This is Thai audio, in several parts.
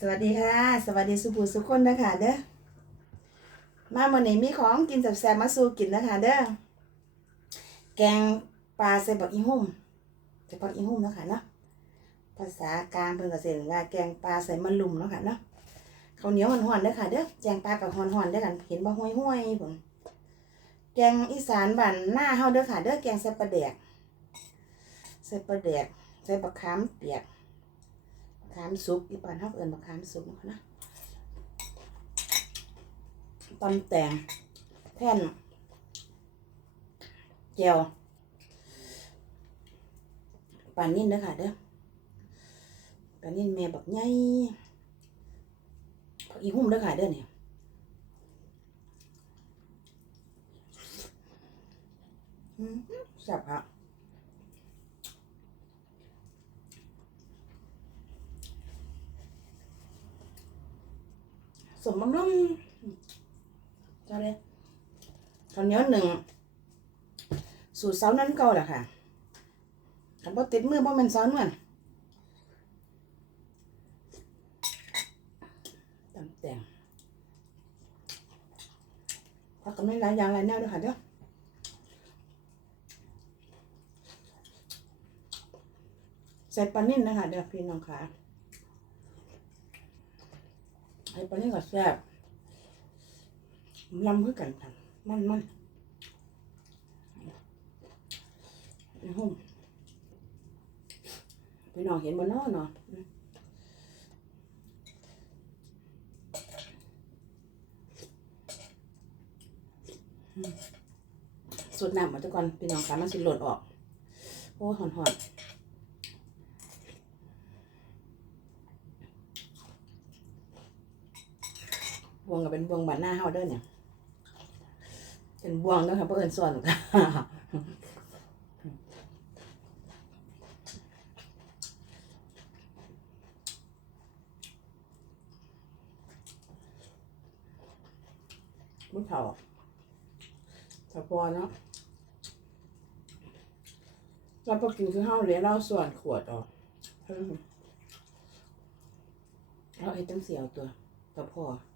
สวัสดีค่ะ สวัสดีสุภูสุคนนะคะเด้อมาวันนี้มีของกินแซ่บๆมาสู่กินนะคะเด้อแกงปลาใส่บักอีหุ่มใส่บักอีหุ่มนะคะเนาะภาษากลางเพิ่นก็สิเรียกว่าแกงปลาใส่มะลุมเนาะค่ะเนาะข้าวเหนียวห่อนๆเด้อค่ะเด้อแกงปลากับห่อนๆเด้อกันเห็นบ่ห้วยๆผมแกงอีสานบ้านหน้าเฮาเด้อค่ะเด้อแกงใส่ปลาแดกใส่ปลาแดกใส่บักขามเปียก ขามสุกอีปานเฮาเอิ้นบักขามสุกนะตำแตงแท่นแจวปานนิ่นเด้อค่ะเด้อปานนิ่นแม่บักใหญ่ผักอีหุ่มเด้อค่ะเด้อเนี่ยอืมแซ่บค่ะ สมบำรุงจ้าเลยข้าวเหนียวหนึ่ง สูตรเสานั้นเก่าแหละค่ะขันบ่ติดมือบ่แม่นเสาเนื่อนตำแต่งพักกันไม่หลายอย่างหลายแนวด้วยค่ะเด้อใส่ปลานิ่นนะคะเด้อพี่น้องค่ะ ไอ้ปลานี่ก็แซ่บลำคือกันค่ะมันมันไอ้หุ่มพี่น้องเห็นบนนอเนาะอืมอืมสูตรน้ำมาตะก่อนพี่น้องค่ะมันสิหล่นออก โอ้หอนหอน วงก็เป็นบวงบานหน้าเฮาเด้อเนี่ยเป็นบวงเด้อค่ะเพื่อนส่วนมุ้งเถ่าถ้าพอเนาะเราพอกินคือเฮาเลยเราส่วนขวดออกเราเอ็ดตั้งเสียวตัวแต่พออื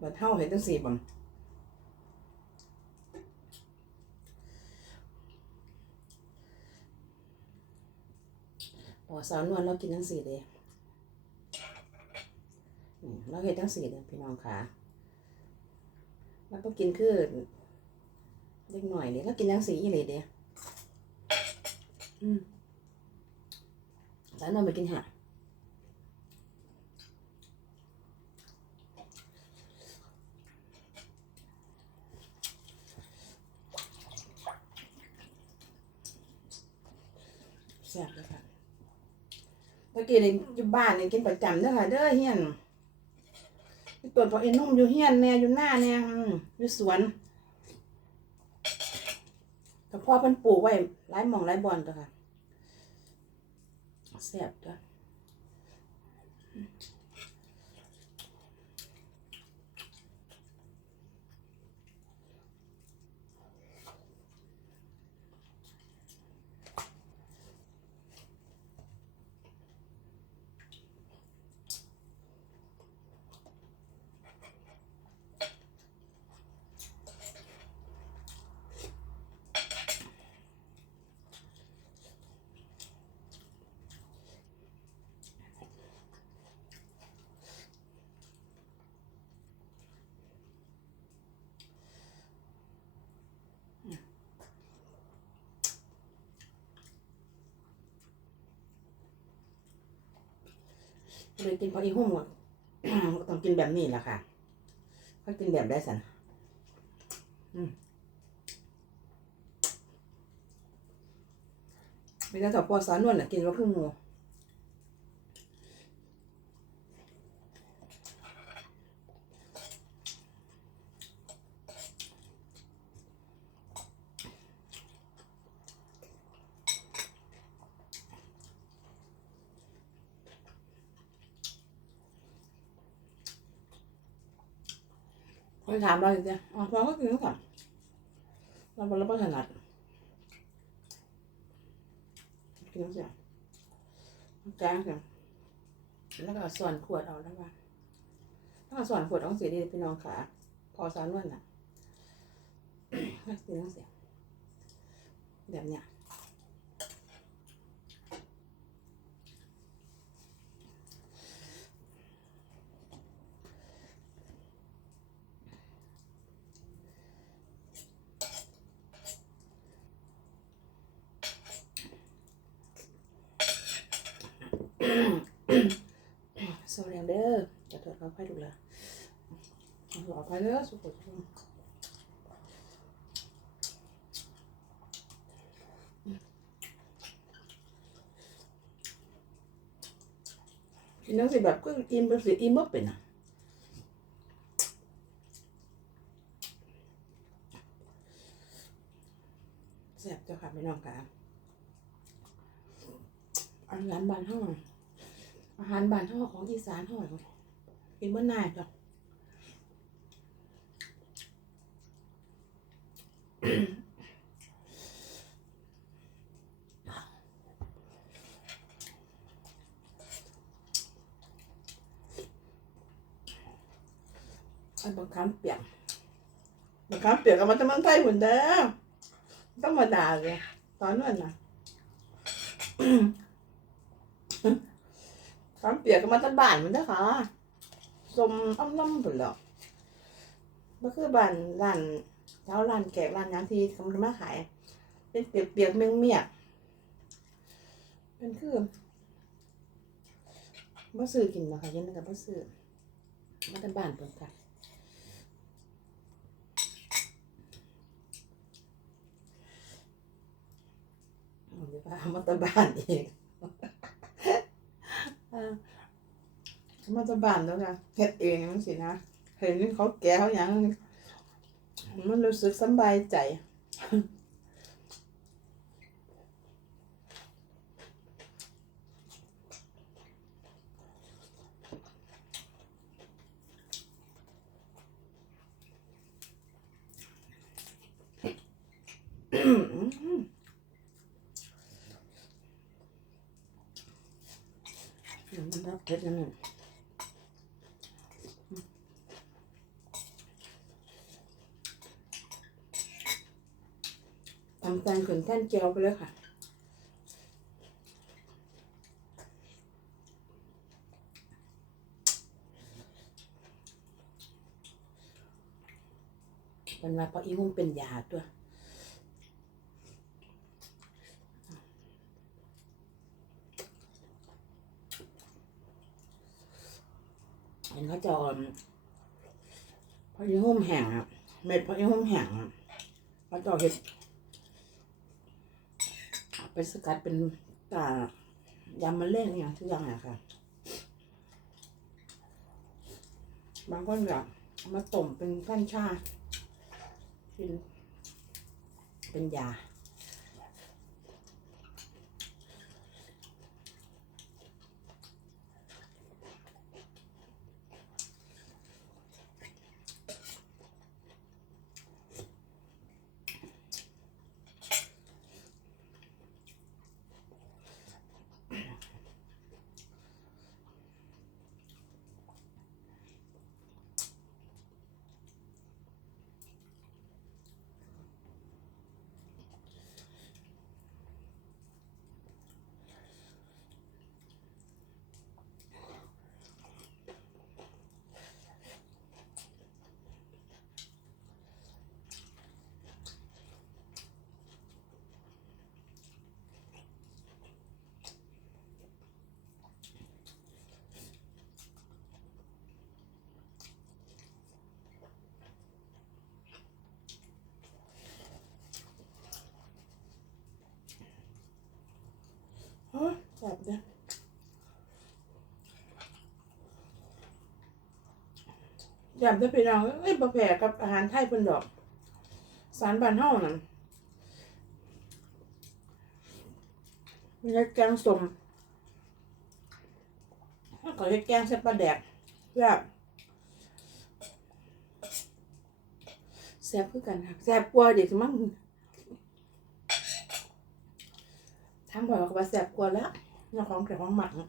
บัดเฮาเห็นตั้งสี่บังพอสาวนวลเรากินทั้งสี่เลยเราเห็ดทั้งสี่เลยพี่น้องค่ะแล้วก็กินคือเล็กหน่อยเลยแล้วกินทั้งสี่อีเลยเดียอืมแล้วนอนไปกินหาแซ่บเลยค่ะเมื่อกี้เลยอยู่บ้านนี่กินประจำเด้อค่ะ เด้อเฮียนตรวจพอเอ็นนุ่มอยู่เฮียนแน่อยู่หน้าแน่อยู่สวนแต่พ่อเพิ่นปลูกไว้หลายหม่องหลายบอนตัวค่ะแซ่บตัว เลยกินพออีหุ่มหมดต้องกินแบบนี้แหละค่ะก็กินแบบได้สันไม่ได้ถอดปอสานวลน่ะกินว่าครึ่ง ถามเราอีกเนี่ยอ๋อเราก็กินก่อนเราเราไม่ถนัดกินน้ำเสียแกงเสียแล้วก็ส่วนขวดเอาแล้วว่าถ้าส่วนขวดต้องเสียดีพี่น้องขาพอสารนวลน่ะกินน้ำเสียแบบเนี้ย โซเรียนเด้อจะตรวจเขาไพ่ดูละหลอดไปเด้อสุขุมกินน้ำสิแบบก็อิ่มเป็นสิอิ่มบ่เป็นอะแซ่บเจ้าค่ะพี่น้องค่ะอาหารบ้านเฮา อาหารบ้านเฮาของอีสานเฮากินบ่นายจ้ะไอ้บางครั้งเปียกบางครั้งเปียกก็มาจากเมืองไทยหุ่นเด้อต้องมาด่าเลยตอนนั้นนะ ครั้งเปียกก็มาจากบ้านมันเด้อค่ะสมอ้อมล้ำผุนแล้วก็คือบ้านร้านเช้าร้านแกะร้านหยังที่กำลังมาขาย เป็นเปียกเปียกๆเมียงเมียกเป็นคือบ่ซื้อกินหรอกค่ะยังไงก็บ่ซื้อมาจากบ้านเพิ่นค่ะผมจะพามาตะบ้านอีกอ่า มาตะบ้านแล้วนะเฮ็ดเองนั่นสินะ เห็นเขาแก้เขาอย่างมันรู้สึกสบายใจ มันรับ เผ็ดนั่นทำการขืนแท่นเจียวไปเลยค่ะเป็นว่าเพราะอีหุ่มเป็นยาตัว เห็นเขาจะเอาพอยี่ห้มแห้งอะเม็ดพอยี่ห้มแห้งอะเขาจะเอาเห็ดเอาไปสกัดเป็นตายำมะเร็งอย่างทุกอย่างอะค่ะ บางคนก็เอามาต้มเป็นขั้นชากินเป็นยา แบบเนี้ยยำจะไปลองเอ้ยบะแผลกับอาหารไทยเพิ่นดอก สารบานเฮานั่นมีแต่แกงส้มแล้วก็เฮ็ดแกงใส่ปลาแดกแบบแซ่บคือกันค่ะแซ่บกว่าเด็กมั้งถ ทำบ่อยก็ว่าแสบกว่าแล้วเรื่องของแต่ของหมักน่ะ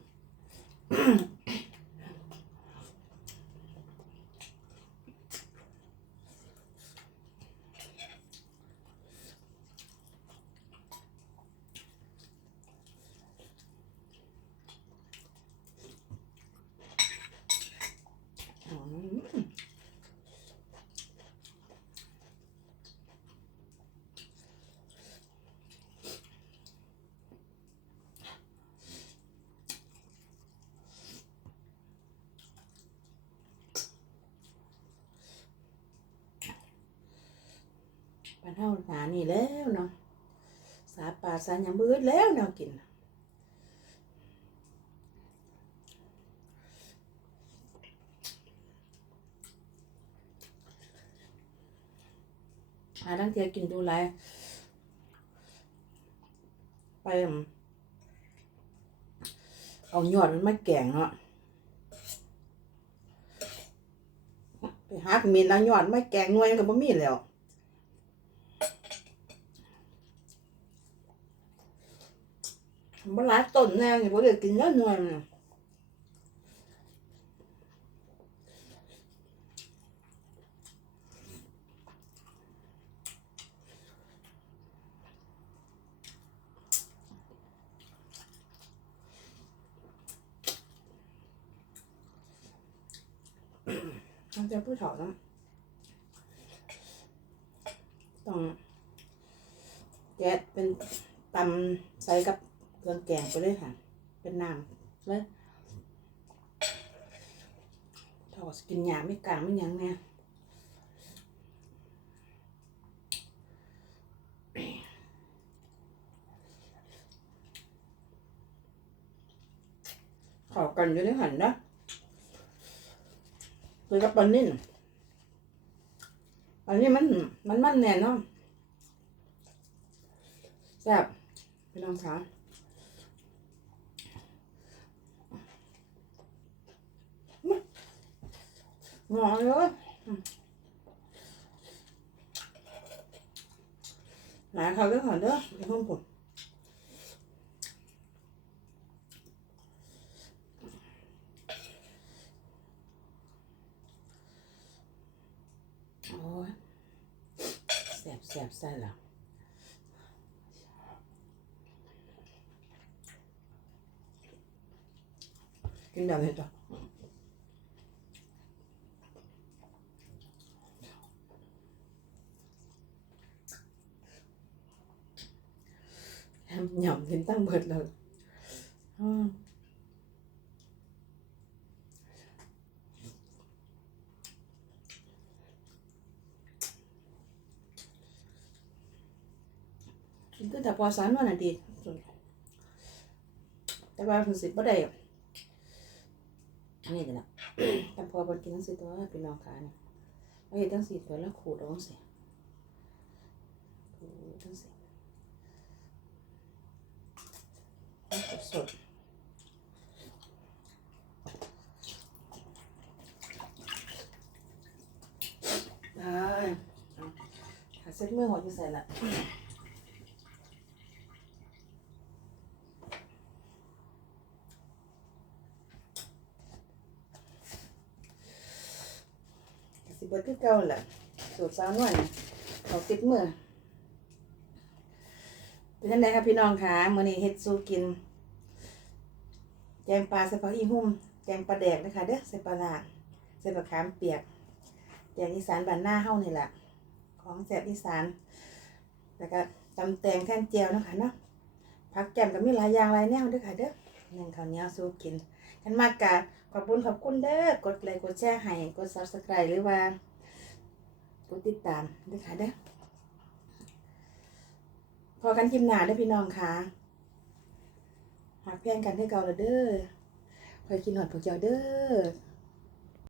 อืมันเท่าหนานี่แล้วเนาะสาปลาสาหยังบืดแล้วแนวกินหาตั้งเทียกินดูไรไปเอาหยอดมันมาแกงเนาะไปหาขมิ้นเอายอดมาแกงน่วยมันก็บ่มีแล้ว บ่หลายต้นแน่นี่บ่ได้กินแล้วหน่วยมันน่ะมันจะผู้เฒ่าเนะต้องแกะเป็นตำใส่กับ แกงไปเลยค่ะ เป็นน้ำเลยเฒ่าสกินหยาไม่กลางไม่ยังแน่เขอกันอยู่ในหันนะเลยกับปลานิ่นอันนี้มันมันมันแน่เนาะแซ่บพี่น้องคะ หอมเลยหลายคราวเรื่องหันเด้อในห้องผมโอ้ยแซ่บแซ่บใส่ละกินแบบนี้จ้ะหย่อมกิน ตั้งเบิดเลยอืมกินก็แต่พอสารวันอดีแต่ว่าคุณสิบ่ได้นนี้เดี๋ยวนะแต่พอบนกินทั้งสี่ตัวเป็นน้องขาเนี่ยเอาเห็นทั้งสี่ตัวแล้วขูดออกเสิขูดทั้งสี่แล้วก็ สดได้เอาขาเซ็ตมือหัวจะใส่ละสิบเบิดคือเก่าแหละสูตรสาวนวลเนี่ยเขาติดมือเป็นยังไงครับพี่น้องคะมื้อนี้เฮ็ดสู้กิน แกงปลาใส่ผักอีหุ่มแกงปลาแดกนะคะเด้อใส่ปลาร้าใส่ปลาขามเปียกแกงอีสานบ้านหน้าเฮานี่แหละของแซ่บอีสาน แล้วก็ตำแตงแท่นเจียวนะคะเนาะผักแกมก็มีหลายอย่างหลายแนวเด้อค่ะเด้อหนึ่งข้าวเหนียวสู้กินกันมากกะขอบคุณขอบคุณเด้อกดไลค์กดแชร์ให้กด subscribe หรือว่ากดติดตามด้วยค่ะเด้อพอกันคลิมหนาเด้อพี่น้องค่ะ หากเพียงกันให้เก่าละเด้อคอยกินหอดพวกเจ้าเด้อ